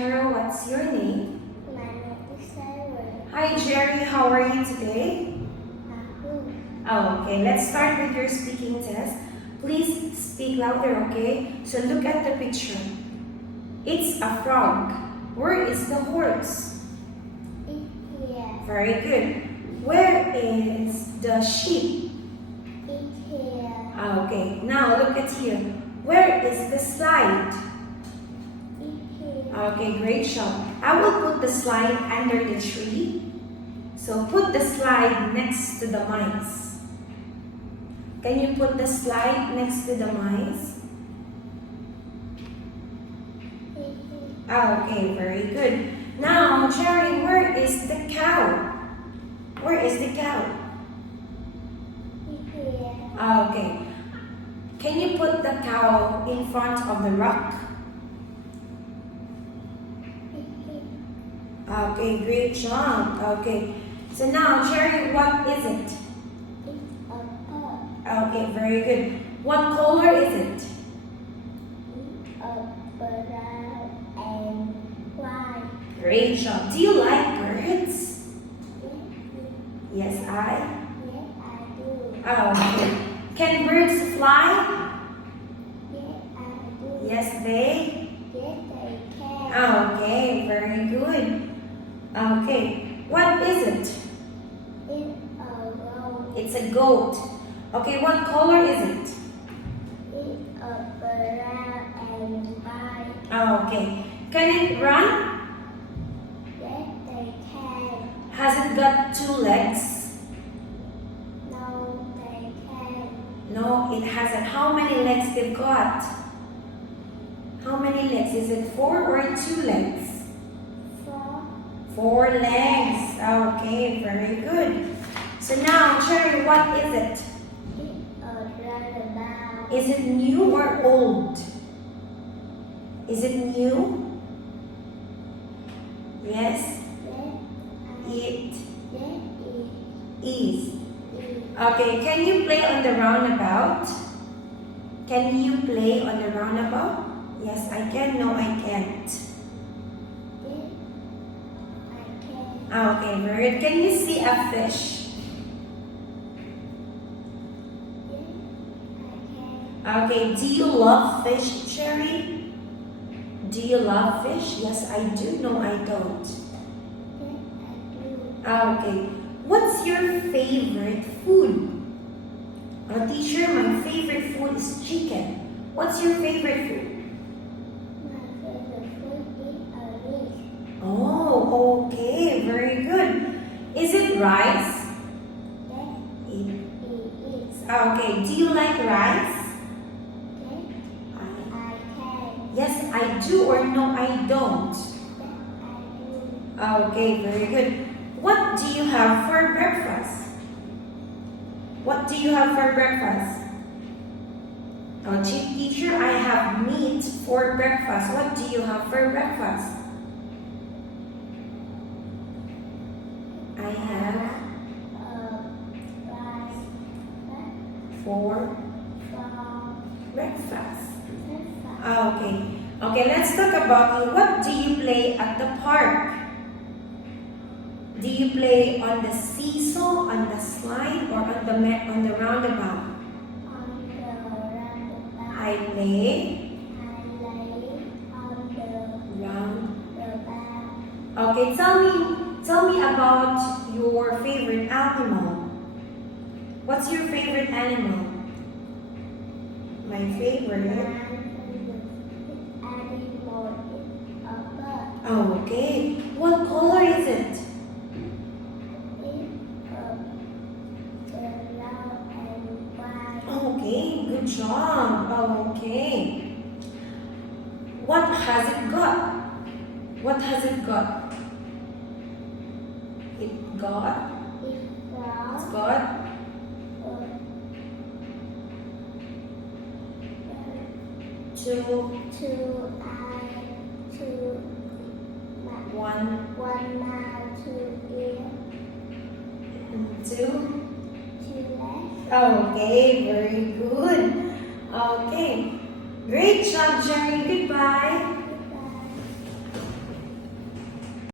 Jero, what's your name? My name is Sarah. Hi Jerry, how are you today? Oh, okay, let's start with your speaking test. Please speak louder, okay? So look at the picture. It's a frog. Where is the horse? It's here. Very good. Where is the sheep? It's here. Okay, now look at here. Where is the slide? It's here. Okay, great job. I will put the slide under the tree. So put the slide next to the mice. Can you put the slide next to the mice? It's here. Okay, very good. Now, Jerry, where is the cow? Where is the cow? It's here. Okay. Can you put the cow in front of the rock? It's here. Okay, great job. Okay. So now, Jerry, what is it? It's a bird. Okay, very good. What color is it? It's a brown and white. Great job. Do you like birds? Yes, Yes, I. I do. Okay. Can birds fly? Yes, I do. Yes, they. Yes, they can. Okay, very good. Okay. What is it? It's a goat. It's a goat. Okay, what color is it? It's a brown and white. Okay. Can it run? Yes, they can. Has it got two legs? No, they can. No, it hasn't. How many legs they've got? How many legs? Is it 4 or 2 legs? Four. 4 legs. Okay, very good. So now, Cherry, what is it? It's a roundabout. Is it new or old? Is it new? Yes, it Yes, is. it is. Okay, can you play on the roundabout? Can you play on the roundabout? Yes, I can. No, I can't. Yes, I can. Okay, very good. Can you see a fish? Yes, I can. Okay, do you love fish, Cherry? Do you love fish? Yes, I do. No, I don't. Yes, I do. Okay, what's your favorite food? Teacher, my favorite food is chicken. What's your favorite food? My favorite food is a fish. Oh, okay, very good. Is it rice? Yes, It it is. Okay, do you like rice? Yes, I can. Yes, I do or no, I don't. Yes, I do. Okay, very good. What do you have for breakfast? What do you have for breakfast? Oh, teacher, I have meat for breakfast. What do you have for breakfast? I have Rice. for From breakfast. breakfast. Okay. Okay, let's talk about you. What do you play at the park? Do you play on the seesaw, on the slide, or on the roundabout? On the roundabout. I play I lay on the round. roundabout. Okay, tell me about your favorite animal. What's your favorite animal? My favorite. Animal is a bird. Oh, okay. What color is it? It's a brown and white. Okay, good job. Oh, okay. What has it got? What has it got? It got. It's It's got. Two, two eye, two mouth, one, one mouth, two ear, two. two legs. Okay, very good. Okay, great job, Jerry. Goodbye.